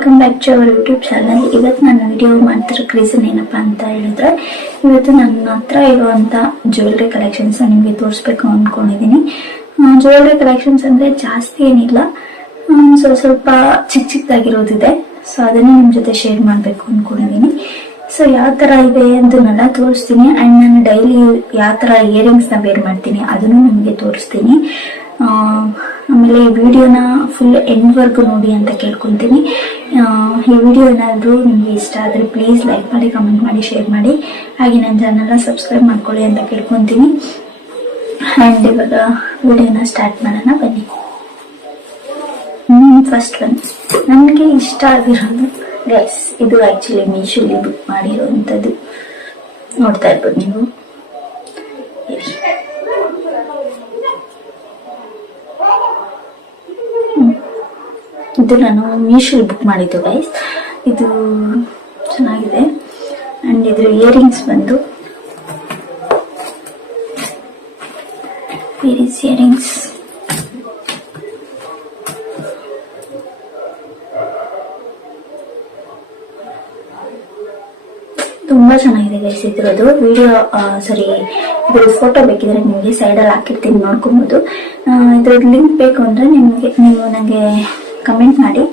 Welcome back to our YouTube channel ಇವತ್ತು ನಾನು video ಮಾಡ್ತಿರೋ ರೀಸನ್ ಏನಪ್ಪ ಅಂತ ಹೇಳಿದ್ರೆ, ಇವತ್ತು ನನ್ನ ಹತ್ರ ಇರುವಂತ ಜ್ಯುವೆಲ್ರಿ ಕಲೆಕ್ಷನ್ಸ್ ನಿಮಗೆ ತೋರಿಸ್ಬೇಕು ಅಂದ್ಕೊಂಡಿದ್ದೀನಿ ಜ್ಯುವೆಲ್ರಿ ಕಲೆಕ್ಷನ್ಸ್ ಅಂದ್ರೆ ಜಾಸ್ತಿ ಏನಿಲ್ಲ. ಸ್ವಲ್ಪ ಸ್ವಲ್ಪ ಚಿಕ್ಕ ಚಿಕ್ಕದಾಗಿರೋದಿದೆ ಸೊ ಅದನ್ನೇ ನಿಮ್ಮ ಜೊತೆ ಶೇರ್ ಮಾಡಬೇಕು ಅಂದ್ಕೊಂಡಿದ್ದೀನಿ ಸೊ ಯಾವ ತರ ಇದೆ ಅದನ್ನೆಲ್ಲ ತೋರಿಸ್ತೀನಿ. ಅಂಡ್ ನಾನು ಡೈಲಿ ಯಾವ ತರ ಇಯರಿಂಗ್ಸ್ನ ವೇರ್ ಮಾಡ್ತೀನಿ ಅದನ್ನು ನಿಮಗೆ ತೋರಿಸ್ತೀನಿ. ಆಮೇಲೆ ಈ ವಿಡಿಯೋನ ಫುಲ್ ಎಂಡ್ ವರ್ಗು ನೋಡಿ ಅಂತ ಕೇಳ್ಕೊತೀನಿ. ಈ ವಿಡಿಯೋ ಏನಾದರೂ ನಿಮಗೆ ಇಷ್ಟ ಆದರೆ ಪ್ಲೀಸ್ ಲೈಕ್ ಮಾಡಿ ಕಮೆಂಟ್ ಮಾಡಿ ಶೇರ್ ಮಾಡಿ. ಹಾಗೆ ನನ್ನ ಚಾನಲ್ನ ಸಬ್ಸ್ಕ್ರೈಬ್ ಮಾಡ್ಕೊಳ್ಳಿ ಅಂತ ಕೇಳ್ಕೊತೀನಿ. ಆ್ಯಂಡ್ ಇವಾಗ ವಿಡಿಯೋನ ಸ್ಟಾರ್ಟ್ ಮಾಡೋಣ, ಬನ್ನಿ. ಫಸ್ಟ್ ಒನ್ ನನಗೆ ಇಷ್ಟ ಆಗಿರೋದು ಗೈಸ್ ಇದು ಆ್ಯಕ್ಚುಲಿ ಮೀಶೋಲಿ ಬುಕ್ ಮಾಡಿರೋವಂಥದ್ದು. ನೋಡ್ತಾ ಇರ್ಬೋದು ನೀವು. ಇದು ನಾನು ಮೀಶೋಲಿ ಬುಕ್ ಮಾಡಿದ್ದು ಗೈಸ್ ಇದು ಚೆನ್ನಾಗಿದೆ. ಆ್ಯಂಡ್ ಇದ್ರ ಇಯರಿಂಗ್ಸ್ ಬಂದು. ಇಯರಿಂಗ್ಸ್ ತುಂಬಾ ಚೆನ್ನಾಗಿದೆ ಗೈಸ್ ಇದ್ರದ್ದು. ವಿಡಿಯೋ ಸಾರಿ ಇದ್ರ ಫೋಟೋ ಬೇಕಿದ್ರೆ ನಿಮಗೆ ಸೈಡಲ್ಲಿ ಹಾಕಿರ್ತೀನಿ, ನೋಡ್ಕೊಬೋದು. ಇದ್ರದ್ದು ಲಿಂಕ್ ಬೇಕು ಅಂದರೆ ನಿಮಗೆ, ನೀವು ನನಗೆ ಕಮೆಂಟ್ ಮಾಡಿ.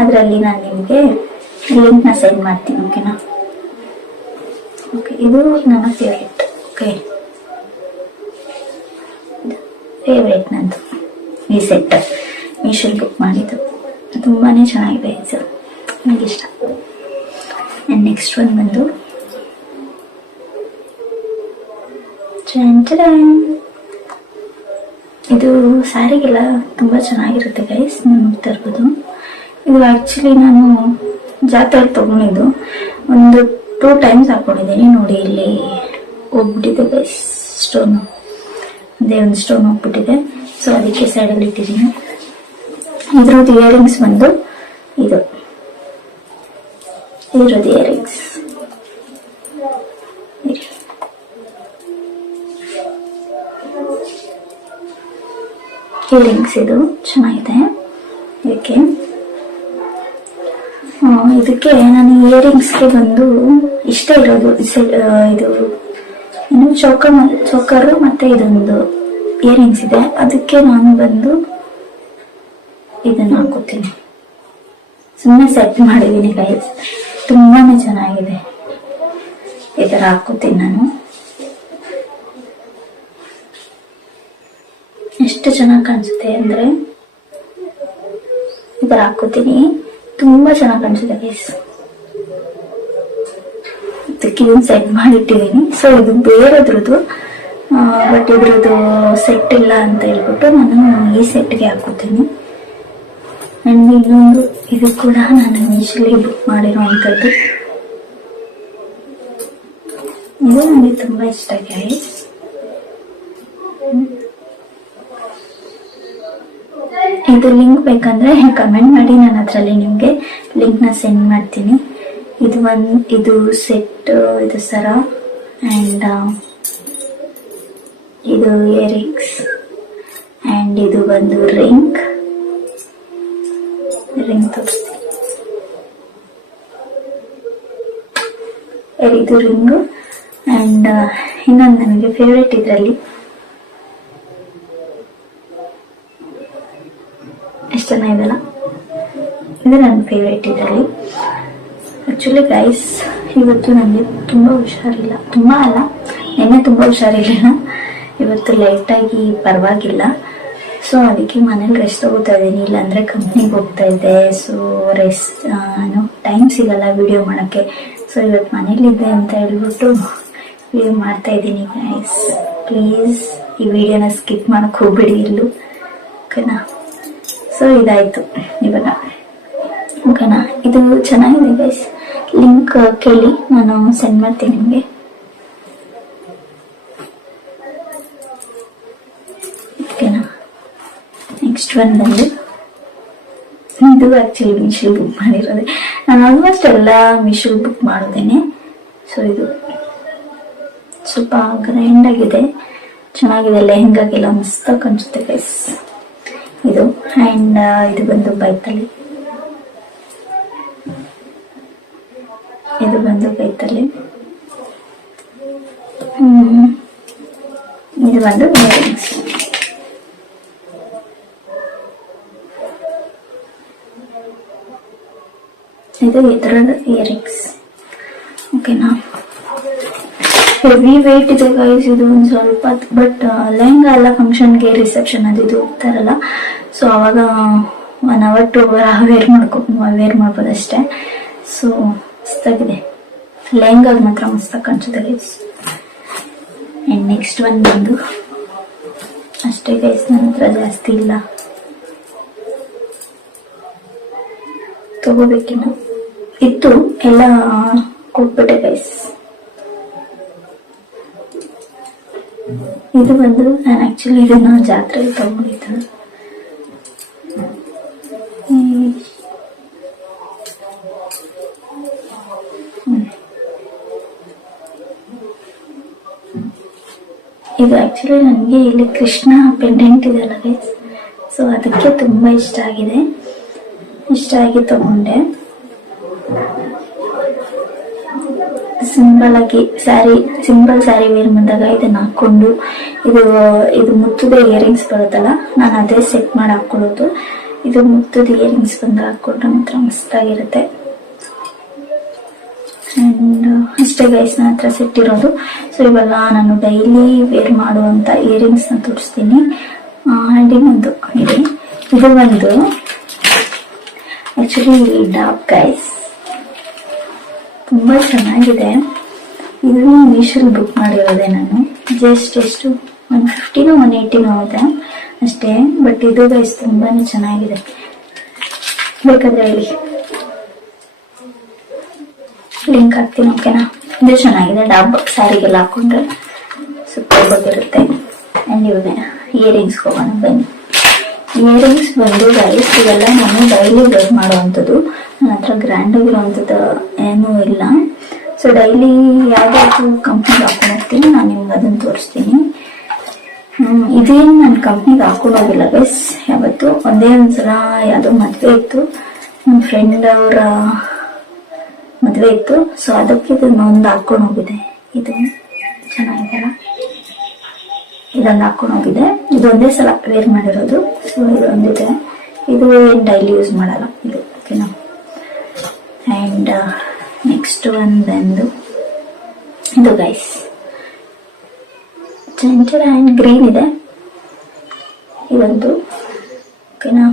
ಅದರಲ್ಲಿ ನಾನು ನಿಮಗೆ ಲಿಂಕ್ನ ಸೆಂಡ್ ಮಾಡ್ತೀನಿ ಓಕೆನಾ ಓಕೆ ಇದು ನನ್ನ ಫೇವ್ರೇಟ್ ಓಕೆ ಫೇವ್ರೇಟ್ ನಂದು, ಈ ಸೆಟ್ ಮೀಶೋಲ್ ಬುಕ್ ಮಾಡಿದ್ದು. ತುಂಬಾ ಚೆನ್ನಾಗಿದೆ, ಇದು. ನನಗಿಷ್ಟ ಆ್ಯಂಡ್ ನೆಕ್ಸ್ಟ್ ಒನ್ ಬಂದು ಚಡನ್. ಇದು ಸ್ಯಾರಿಗೆಲ್ಲ ತುಂಬ ಚೆನ್ನಾಗಿರುತ್ತೆ ಗೈಸ್ ನೀವು ನೋಡ್ತಾ ಇರ್ಬೋದು. ಇದು ಆ್ಯಕ್ಚುಲಿ ನಾನು ಜಾತ್ರೆಯಲ್ಲಿ ತೊಗೊಂಡಿದ್ದು. ಒಂದು ಟೂ ಟೈಮ್ಸ್ ಹಾಕೊಂಡಿದ್ದೀನಿ ನೋಡಿ, ಇಲ್ಲಿ ಹೋಗ್ಬಿಟ್ಟಿದೆ ಗೈಸ್ ಸ್ಟೋನು ಅದೇ ಒಂದು ಸ್ಟೋನ್ ಹೋಗ್ಬಿಟ್ಟಿದೆ. ಸೊ ಅದಕ್ಕೆ ಸೈಡಲ್ಲಿ ಇಟ್ಟಿದ್ದೀನಿ. ಇದ್ರದ್ದು ಇಯರಿಂಗ್ಸ್ ಬಂದು ಇದು. ಇದ್ರದ್ದು ಇಯರಿಂಗ್ಸ್ ಇಯರಿಂಗ್ಸ್ ಇದು. ಚೆನ್ನಾಗಿದೆ. ಇದಕ್ಕೆ ಇದಕ್ಕೆ ನಾನು ಇಯರಿಂಗ್ಸ್ಗೆ ಬಂದು ಇಷ್ಟ ಇರೋದು. ಇದು ಇನ್ನು ಚೌಕ ಚೌಕರು ಮತ್ತೆ ಇದೊಂದು ಇಯರಿಂಗ್ಸ್ ಇದೆ. ಅದಕ್ಕೆ ನಾನು ಬಂದು ಇದನ್ನ ಹಾಕೋತೀನಿ. ಸುಮ್ಮನೆ ಸೆಟ್ ಮಾಡಿದ್ದೀನಿ ಕೈ ತುಂಬಾನೇ ಚೆನ್ನಾಗಿದೆ. ಈ ಥರ ಹಾಕೋತೀನಿ ನಾನು. ಎಷ್ಟು ಚೆನ್ನಾಗಿ ಕಾಣಿಸುತ್ತೆ ಅಂದರೆ ಥರ ಹಾಕೋತೀನಿ ತುಂಬ ಚೆನ್ನಾಗಿ ಕಾಣಿಸುತ್ತೆ ಗೈಸ್ ಇದಕ್ಕೆ ಇದನ್ನ ಸೆಟ್ ಮಾಡಿಟ್ಟಿದ್ದೀನಿ. ಸೊ ಇದು ಬೇರೆದ್ರದ್ದು ಬಟ್ ಇದ್ರದ್ದು ಸೆಟ್ ಇಲ್ಲ ಅಂತ ಹೇಳ್ಬಿಟ್ಟು ನಾನು ಈ ಸೆಟ್ಗೆ ಹಾಕೋತೀನಿ ಅಂಡ್ ಇನ್ನೊಂದು, ಇದು ಕೂಡ ನಾನು ಇನಿಷಿಯಲಿ ಬುಕ್ ಮಾಡಿರುವಂಥದ್ದು. ಇದು ನನಗೆ ತುಂಬ ಇಷ್ಟ ಗೈಸ್ ಇದು ಲಿಂಕ್ ಬೇಕಂದ್ರೆ ಕಮೆಂಟ್ ಮಾಡಿ, ನಾನು ಅದರಲ್ಲಿ ನಿಮಗೆ ಲಿಂಕ್ನ ಸೆಂಡ್ ಮಾಡ್ತೀನಿ. ಇದು ಒಂದು, ಇದು ಸೆಟ್ ಇದು ಸರ ಆ್ಯಂಡ್ ಇದು ಇಯರಿಂಗ್ಸ್ ಆ್ಯಂಡ್ ಇದು ಬಂದು ರಿಂಗ್ ರಿಂಗ್ ತೋರಿಸ್ತೀನಿ. ಇದು ರಿಂಗು ಆ್ಯಂಡ್ ಇನ್ನೊಂದು ನನಗೆ ಫೇವ್ರೇಟ್ ಇದರಲ್ಲಿ ಎಷ್ಟು ಚೆನ್ನಾಗಿದೆಲ್ಲ ಇದು ನನ್ನ ಫೇವ್ರೇಟ್ ಇದರಲ್ಲಿ. ಆ್ಯಕ್ಚುಲಿ ಗೈಸ್ ಇವತ್ತು ನನಗೆ ತುಂಬ ಹುಷಾರಿಲ್ಲ. ತುಂಬ ಅಲ್ಲ, ನಿನ್ನೆ ತುಂಬ ಹುಷಾರಿಲ್ಲ ಇವತ್ತು ಲೈಟಾಗಿ ಪರವಾಗಿಲ್ಲ. ಸೊ ಅದಕ್ಕೆ ಮನೇಲಿ ರೆಸ್ಟ್ ತಗೋತಾ ಇದ್ದೀನಿ. ಇಲ್ಲಾಂದರೆ ಕಂಪ್ನಿಗೆ ಹೋಗ್ತಾ ಇದ್ದೆ. ಸೊ ರೆಸ್ಟ್ ಏನು ಟೈಮ್ ಸಿಗಲ್ಲ ವಿಡಿಯೋ ಮಾಡೋಕ್ಕೆ. ಸೊ ಇವತ್ತು ಮನೇಲಿದ್ದೆ ಅಂತ ಹೇಳ್ಬಿಟ್ಟು ವಿಡಿಯೋ ಮಾಡ್ತಾ ಇದ್ದೀನಿ ಗೈಸ್ ಪ್ಲೀಸ್ ಈ ವಿಡಿಯೋನ ಸ್ಕಿಪ್ ಮಾಡೋಕ್ಕೆ ಹೋಗ್ಬಿಡಿ ಇಲ್ಲೂ ಓಕೆನಾ ಸೊ ಇದಾಯಿತು. ಇವಾಗ ಓಕೆನಾ ಇದು ಚೆನ್ನಾಗಿದೆ ಗೈಸ್ ಲಿಂಕ್ ಕೇಳಿ. ನಾನು ಸೆಂಡ್ ಮಾಡ್ತೀನಿ ನಿಮಗೆ. ಓಕೆನಾ? ನೆಕ್ಸ್ಟ್ ಒನ್ ಬಂದು. ಇದು ಆ್ಯಕ್ಚುಲಿ ಮಿಶಲ್ ಬುಕ್ ಮಾಡಿರೋದೆ. ನಾನು ಆಲ್ಮೋಸ್ಟ್ ಎಲ್ಲ ಮಿಶಲ್ ಬುಕ್ ಮಾಡೋದೇನೆ ಸೊ ಇದು ಸ್ವಲ್ಪ ಗ್ರ್ಯಾಂಡ್ ಆಗಿದೆ. ಚೆನ್ನಾಗಿದೆ ಲೆಹೆಂಗಾಗೆಲ್ಲ ಮಸ್ತಾಗಿ ಕಾಣಿಸುತ್ತೆ ಗೈಸ್ ಇದು ಆ್ಯಂಡ್ ಇದು ಬಂದು ಬೈತಲ್ಲಿ. ಇದು ಬಂದು ಕೈತಲ್ಲಿ ಇದು ಬಂದು ಇಯರಿಂಗ್ಸ್ ಇದು ಇಯರಿಂಗ್ಸ್ ಓಕೆನಾ ಹೆವಿ ವೇಟ್ ಇದೆ ಗೈಸ್ ಇದು ಒಂದು ಸ್ವಲ್ಪ ಬಟ್ ಲೆಹಂಗಾ ಎಲ್ಲ ಫಂಕ್ಷನ್ಗೆ ರಿಸೆಪ್ಷನ್ ಅದು ಇದು ಹೋಗ್ತಾರಲ್ಲ ಸೊ ಅವಾಗ one hour two hour wear ಮಾಡ್ಕೊ ವೇರ್ ಮಾಡ್ಬೋದು ಅಷ್ಟೇ. ಸೊ ಮಸ್ತಾಗಿದೆ ಲೆಹಂಗಾಗ ಮಾತ್ರ ಮಸ್ತಾಗಿ ಕಾಣಿಸುತ್ತೆ ಗೈಸ್ ಆ್ಯಂಡ್ ನೆಕ್ಸ್ಟ್ ಒನ್ ಬಂದು, ಅಷ್ಟೇ ಗೈಸ್ ನನ್ನ ಹತ್ರ ಜಾಸ್ತಿ ಇಲ್ಲ. ತಗೋಬೇಕಿನ್ನು. ಇತ್ತು, ಎಲ್ಲ ಕೊಟ್ಬಿಟ್ಟೆ ಗೈಸ್ ಇದು ಬಂದು, ನಾನು ಆ್ಯಕ್ಚುಲಿ ಇದನ್ನ ಜಾತ್ರೆಗೆ ತಗೊಂಡಿದ್ದೆ. ಇದು ಆಕ್ಚುಲಿ ನನಗೆ ಇಲ್ಲಿ ಕೃಷ್ಣ ಪೆಂಡೆಂಟ್ ಇದೆಯಲ್ಲ ಗೈಸ್ ಸೊ ಅದಕ್ಕೆ ತುಂಬ ಇಷ್ಟ ಆಗಿದೆ. ಇಷ್ಟ ಆಗಿ ತಗೊಂಡೆ. ಸಿಂಪಲ್ ಆಗಿ ಸ್ಯಾರಿ ಸಿಂಪಲ್ ಸ್ಯಾರಿ ವೇರ್ ಬಂದಾಗ ಇದನ್ನ ಹಾಕೊಂಡು ಇದು ಇದು ಮುತ್ತದ ಇಯರಿಂಗ್ಸ್ ಬರುತ್ತಲ್ಲ, ನಾನು ಅದೇ ಸೆಟ್ ಮಾಡಿ ಹಾಕೊಳ್ಳೋದು ಇದು ಮುತ್ತದ ಇಯರಿಂಗ್ಸ್ ಬಂದು ಹಾಕೊಂಡ್ರೆ ಮಾತ್ರ ಮಸ್ತಾಗಿರುತ್ತೆ. ಅಂಡ್ ಇಷ್ಟೇ ಗೈಸ್ ನನ್ನ ಹತ್ರ ಸೆಟ್ ಇರೋದು ಸೊ ಇವಾಗ ನಾನು ಡೈಲಿ ವೇರ್ ಮಾಡುವಂತ ಇಯರಿಂಗ್ಸ್ನ ತೋರಿಸ್ತೀನಿ. ಅಂಡ್ ಇನ್ನೊಂದು ಇದೆ ಇದು ಒಂದು ಆಕ್ಚುಲಿ ಡಾಪ್ ಗೈಸ್ ತುಂಬಾ ಚೆನ್ನಾಗಿದೆ. ಇದು ಮೀಶೋಲಿ ಬುಕ್ ಮಾಡಿರೋದೆ ನಾನು. ಜಸ್ಟ್ ಎಷ್ಟು? ಒನ್ ಫಿಫ್ಟಿನೋ ಒನ್ ಏಯ್ಟಿನೋ ಇದೆ ಅಷ್ಟೇ. ಬಟ್ ಇದು ಗೈಸ್ ತುಂಬಾ ಚೆನ್ನಾಗಿದೆ. ಬೇಕಾದ್ರೆ ಹೇಳಿ. ಲಿಂಕ್ ಹಾಕ್ತೀನಿ ಓಕೆನಾ ಇದು ಚೆನ್ನಾಗಿದೆ, ಡಾಬ್ ಸ್ಯಾರಿಗೆಲ್ಲ ಹಾಕೊಂಡ್ರೆ ಸೂಪರ್ ಆಗಿರುತ್ತೆ. ಆ್ಯಂಡ್ ಇವಾಗ ಇಯರಿಂಗ್ಸ್ ಹೋಗೋಣ ಬನ್ನಿ. ಇಯರಿಂಗ್ಸ್ ಬಂದು ಗೈಸ್ ಇವೆಲ್ಲ ನಾನು ಡೈಲಿ ವೇರ್ ಮಾಡುವಂಥದ್ದು. ನನ್ನ ಹತ್ರ ಗ್ರ್ಯಾಂಡ್ ಆಗಿರುವಂಥದ್ದು ಏನೂ ಇಲ್ಲ. ಸೊ ಡೈಲಿ ಯಾವುದಾದ್ರು ಕಂಪ್ನಿಗೆ ಹಾಕೊಂಡು ಹೋಗ್ತೀನಿ, ನಾನು ನಿಮ್ಗೆ ಅದನ್ನು ತೋರಿಸ್ತೀನಿ. ಇದೇನು ನನ್ನ ಕಂಪ್ನಿಗೆ ಹಾಕೊಂಡು ಹೋಗಿಲ್ಲ ಗೈಸ್ ಯಾವತ್ತು ಒಂದೇ ಒಂದು ಸಲ ಯಾವುದೋ ಮದುವೆ ಇತ್ತು. ನನ್ನ ಫ್ರೆಂಡ್ ಅವರ ಮದುವೆ ಇತ್ತು. ಸೊ ಅದಕ್ಕೆ ಇದನ್ನ ಒಂದು ಹಾಕೊಂಡು ಹೋಗಿದೆ. ಇದು ಚೆನ್ನಾಗಿದೆಲ್ಲ ಇದೊಂದು ಹಾಕೊಂಡು ಹೋಗಿದೆ. ಇದು ಒಂದೇ ಸಲ ವೇರ್ ಮಾಡಿರೋದು. ಸೊ ಇದೊಂದಿದೆ ಇದು ಏನು ಡೈಲಿ ಯೂಸ್ ಮಾಡಲ್ಲ. ಇದು ಓಕೆನಾ? ಆ್ಯಂಡ್ ನೆಕ್ಸ್ಟ್ ಒನ್ ಬಂದು, ಇದು ಗೈಸ್ ಜಂಟರ್ ಆ್ಯಂಡ್ ಗ್ರೀನ್ ಇದೆ. ಇದೊಂದು, ಓಕೆನಾ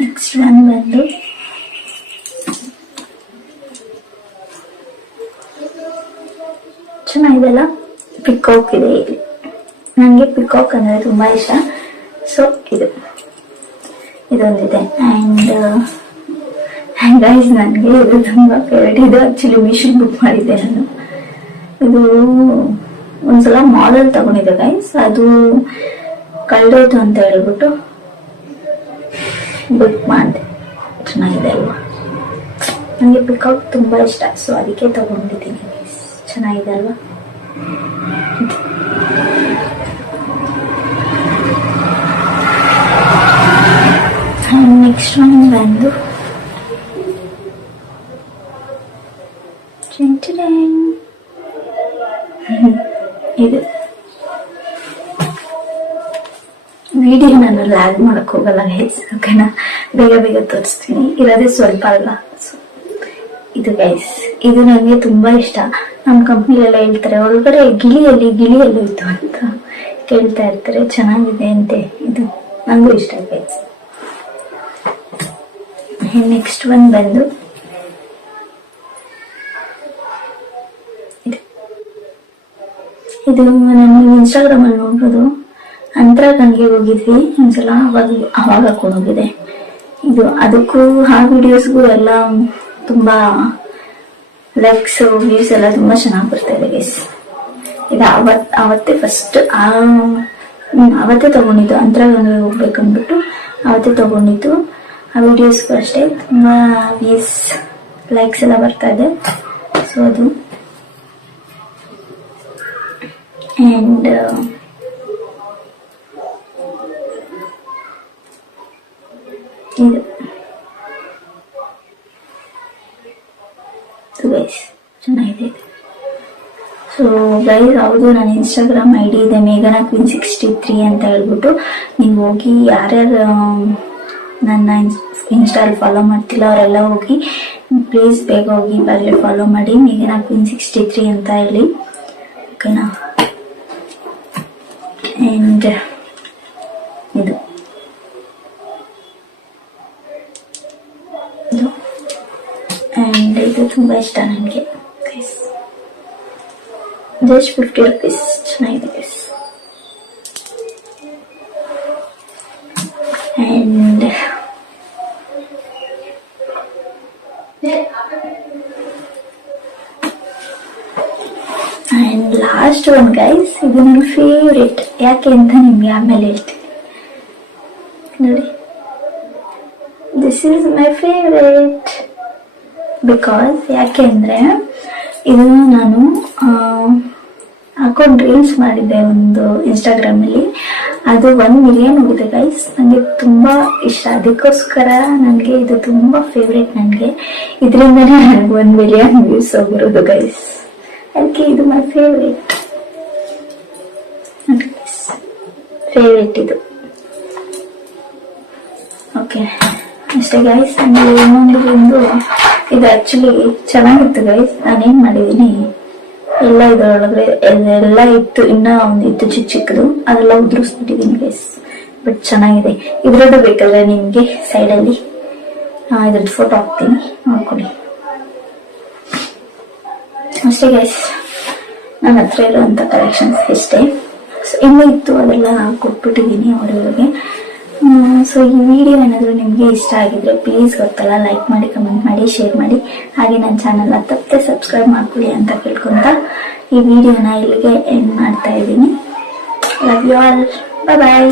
ನೆಕ್ಸ್ಟ್ ಒನ್ ಬಂದು ಚೆನ್ನಾಗಿದೆಲ್ಲ? ಪಿಕಾಕ್ ಇದೆ ಇಲ್ಲಿ. ನನಗೆ ಪಿಕಾಕ್ ಅಂದರೆ ತುಂಬ ಇಷ್ಟ. ಸೊ ಇದು. ಇದೊಂದಿದೆ. ಆ್ಯಂಡ್ ಗೈಸ್ ನನಗೆ ಇದು ತುಂಬ ಫೇವ್ರೇಟ್ ಇದು ಆ್ಯಕ್ಚುಲಿ ಮಿಷಿನ್ ಬುಕ್ ಮಾಡಿದ್ದೆ ನಾನು. ಇದು ಒಂದ್ಸಲ ಮಾಡೆಲ್ ತಗೊಂಡಿದ್ದೆ ಗೈಸ್ ಅದು ಕಳೆದೋಯ್ತು ಅಂತ ಹೇಳ್ಬಿಟ್ಟು ಬುಕ್ ಮಾಡಿದೆ. ಚೆನ್ನಾಗಿದೆ ಅಲ್ವಾ? ನನಗೆ ಪಿಕೌಟ್ ತುಂಬ ಇಷ್ಟ. ಸೊ ಅದಕ್ಕೆ ತಗೊಂಡಿದ್ದೀನಿ. ಚೆನ್ನಾಗಿದೆ ಅಲ್ವಾ? ನೆಕ್ಸ್ಟ್ ಒನ್ ಬಂದು ಲ್ಯಾಗ್ ಮಾಡಕ್ ಹೋಗಲ್ಲ ಗೈಸ್ ಓಕೆನಾ ಬೇಗ ಬೇಗ ತೋರಿಸ್ತೀನಿ. ಇರೋದೇ ಸ್ವಲ್ಪ ಅಲ್ಲ. ಇದು ಗೈಸ್ ಇದು ನನಗೆ ತುಂಬಾ ಇಷ್ಟ. ನಮ್ಮ ಕಂಪ್ನಿಲೆಲ್ಲ ಹೇಳ್ತಾರೆ, ಒಳಗಡೆ ಗಿಳಿಯಲ್ಲಿ ಗಿಳಿಯಲ್ಲಿ ಇತ್ತು ಅಂತ ಕೇಳ್ತಾ ಇರ್ತಾರೆ. ಚೆನ್ನಾಗಿದೆ ಅಂತೆ ಇದು. ನಂಗೂ ಇಷ್ಟ ಗೈಸ್ ನೆಕ್ಸ್ಟ್ ಒನ್ ಬಂದು ಇದು. ನಾನು ಇನ್ಸ್ಟಾಗ್ರಾಮ್ ಅಲ್ಲಿ ನೋಡ್ಬೋದು. ಅಂತರಗಂಗೆ ಹೋಗಿದ್ವಿ. ಒಂದ್ಸಲ ಅವಾಗ ಅವಾಗ ಹಾಕೊಂಡು ಹೋಗಿದೆ ಇದು ಅದಕ್ಕೂ ಆ ವಿಡಿಯೋಸ್ಗೂ ಎಲ್ಲ ತುಂಬ ಲೈಕ್ಸ್ ವ್ಯೂಸ್ ಎಲ್ಲ ತುಂಬ ಚೆನ್ನಾಗಿ ಬರ್ತಾ ಇದೆ ಗೈಸ್ ಇದು ಅವತ್, ಅವತ್ತೇ ಫಸ್ಟ್ ಆ ಅವತ್ತೇ ತಗೊಂಡಿದ್ದು. ಅಂತರಗಂಗೆ ಹೋಗ್ಬೇಕು ಅಂದ್ಬಿಟ್ಟು ಅವತ್ತೇ ತಗೊಂಡಿದ್ದು. ಆ ವಿಡಿಯೋಸ್ಗೂ ಅಷ್ಟೇ ತುಂಬ ವ್ಯೂಸ್ ಲೈಕ್ಸ್ ಎಲ್ಲ ಬರ್ತಾ ಇದೆ. ಸೊ ಅದು. And uh, ಇದು ಗೈಸ್ ಚೆನ್ನಾಗಿದೆ ಸೊ ಹೌದು ನನ್ನ ಇನ್ಸ್ಟಾಗ್ರಾಮ್ ಐ ಡಿ ಇದೆ, ಮೇಘನಾ ಕ್ವಿನ್ ಸಿಕ್ಸ್ಟಿ ತ್ರೀ ಅಂತ ಹೇಳ್ಬಿಟ್ಟು ನೀವು ಹೋಗಿ ಯಾರ್ಯಾರು ನನ್ನ ಇನ್ಸ್ಟಾಲ್ ಫಾಲೋ ಮಾಡ್ತಿಲ್ಲ ಅವರೆಲ್ಲ ಹೋಗಿ ಪ್ಲೀಸ್ ಬೇಗ ಹೋಗಿ ಬರಲಿ ಫಾಲೋ ಮಾಡಿ, ಮೇಘನಾ ಕ್ವಿನ್ ಸಿಕ್ಸ್ಟಿ ತ್ರೀ ಅಂತ ಹೇಳಿ ಓಕೆನಾ ಆ್ಯಂಡ್ ಇದು. ಇದು. ಆ್ಯಂಡ್ ಇದು ತುಂಬ ಇಷ್ಟ ನನಗೆ ಜಸ್ಟ್ ಫಿಫ್ಟಿ ರುಪೀಸ್ ಚೆನ್ನಾಗಿದೆ guys and and last one guys ಇದು ನನ್ನ ಫೇವ್ರೆಟ್ ಯಾಕೆ ಅಂತ ನಿಮ್ಗೆ ಆಮೇಲೆ ಹೇಳ್ತೀನಿ ನೋಡಿ this is my favourite because ಯಾಕೆ ಅಂದರೆ ಇದು ನಾನು ಅಕೌಂಟ್ ರೀಲ್ಸ್ ಮಾಡಿದ್ದೆ ಒಂದು ಇನ್ಸ್ಟಾಗ್ರಾಮಲ್ಲಿ ಅದು ಒನ್ ಮಿಲಿಯನ್ ಹೋಗಿದೆ ಗೈಸ್ ನನಗೆ ತುಂಬ ಇಷ್ಟ. ಅದಕ್ಕೋಸ್ಕರ ನನಗೆ ಇದು ತುಂಬ ಫೇವ್ರೇಟ್ ನನಗೆ ಇದರಿಂದನೇ ನನಗೆ ಒನ್ ಮಿಲಿಯನ್ ವ್ಯೂಸ್ ಹೋಗಿರೋದು ಗೈಸ್ ಅದಕ್ಕೆ ಇದು ಮೈ ಫೇವ್ರೇಟ್ ಫೇವ್ರೇಟ್ ಇದು. ಓಕೆ ಅಷ್ಟೇ ಗೈಸ್ ನನಗೆ ಇನ್ನೊಂದು ಒಂದು ಇದು ಆ್ಯಕ್ಚುಲಿ ಚೆನ್ನಾಗಿತ್ತು ಗೈಸ್ ನಾನೇನು ಮಾಡಿದ್ದೀನಿ ಎಲ್ಲ ಇದರೊಳಗಡೆ ಎಲ್ಲ ಇತ್ತು, ಇನ್ನ ಒಂದು ಇತ್ತು ಚಿಕ್ಕ ಚಿಕ್ಕದು. ಅದೆಲ್ಲ ಉದುರಿಸ್ಬಿಟ್ಟಿದ್ದೀನಿ ಗೈಸ್ ಬಟ್ ಚೆನ್ನಾಗಿದೆ. ಇದ್ರದ್ದು ಬೇಕಲ್ಲ ನಿಮಗೆ ಸೈಡಲ್ಲಿ ಇದ್ರದ್ದು ಫೋಟೋ ಹಾಕ್ತೀನಿ. ನೋಡ್ಕೊಳ್ಳಿ. ಅಷ್ಟೇ ಗೈಸ್ ನನ್ನ ಹತ್ರ ಇರುವಂತ ಕಲೆಕ್ಷನ್ಸ್ ಇಷ್ಟೇ. ಇನ್ನೂ ಇತ್ತು, ಅದೆಲ್ಲ ಕೊಟ್ಬಿಟ್ಟಿದ್ದೀನಿ ಅವರವರಿಗೆ. ಸೊ ಈ ವಿಡಿಯೋ ಏನಾದರೂ ನಿಮಗೆ ಇಷ್ಟ ಆಗಿದ್ರೆ ಪ್ಲೀಸ್ ಗೊತ್ತಲ್ಲ ಲೈಕ್ ಮಾಡಿ ಕಮೆಂಟ್ ಮಾಡಿ ಶೇರ್ ಮಾಡಿ. ಹಾಗೆ ನನ್ನ ಚಾನಲ್ನ ತಪ್ಪದೆ ಸಬ್ಸ್ಕ್ರೈಬ್ ಮಾಡ್ಕೊಳ್ಳಿ ಅಂತ ಕೇಳ್ಕೊಂತ ಈ ವಿಡಿಯೋನ ಇಲ್ಲಿಗೆ ಎಂಡ್ ಮಾಡ್ತಾ ಇದ್ದೀನಿ. Love you all bye